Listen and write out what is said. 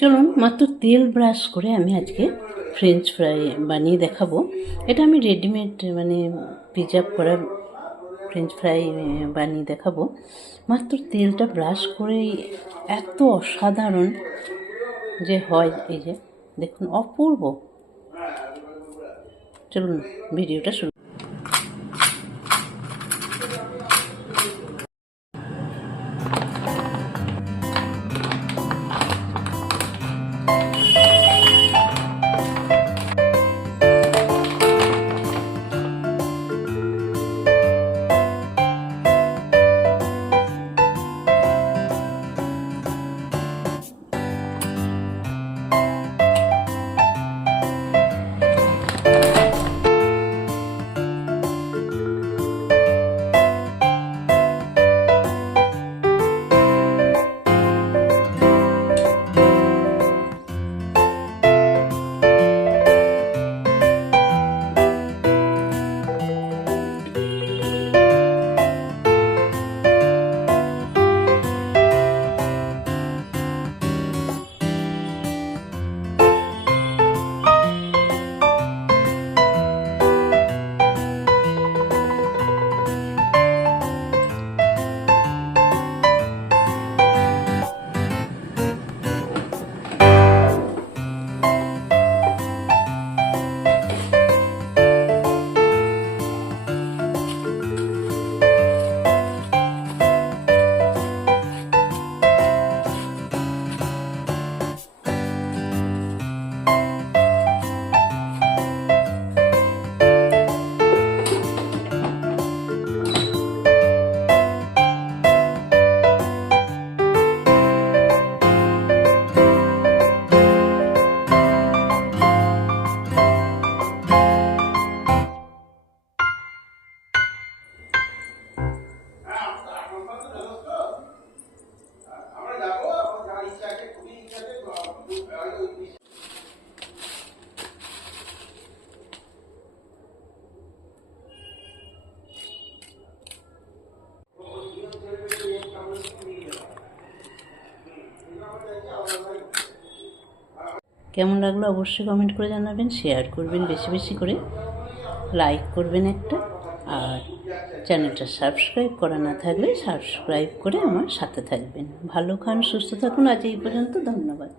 চলুন মাত্র তেল ব্রাশ করে আমি আজকে ফ্রেঞ্চ ফ্রাই বানিয়ে দেখাবো। এটা আমি রেডিমেড প্রিজার্ভ করা ফ্রেঞ্চ ফ্রাই বানিয়ে দেখাবো। মাত্র তেলটা ব্রাশ করেই এত অসাধারণ যে হয়, এই যে দেখুন, অপূর্ব। চলুন ভিডিওটা শুরু। কেমন লাগলো অবশ্যই কমেন্ট করে জানাবেন, শেয়ার করবেন বেশি বেশি করে, লাইক করবেন একটা, আর চ্যানেলটা সাবস্ক্রাইব করা না থাকলে সাবস্ক্রাইব করে আমার সাথে থাকবেন। ভালো খান, সুস্থ থাকুন। আজ এই পর্যন্ত, ধন্যবাদ।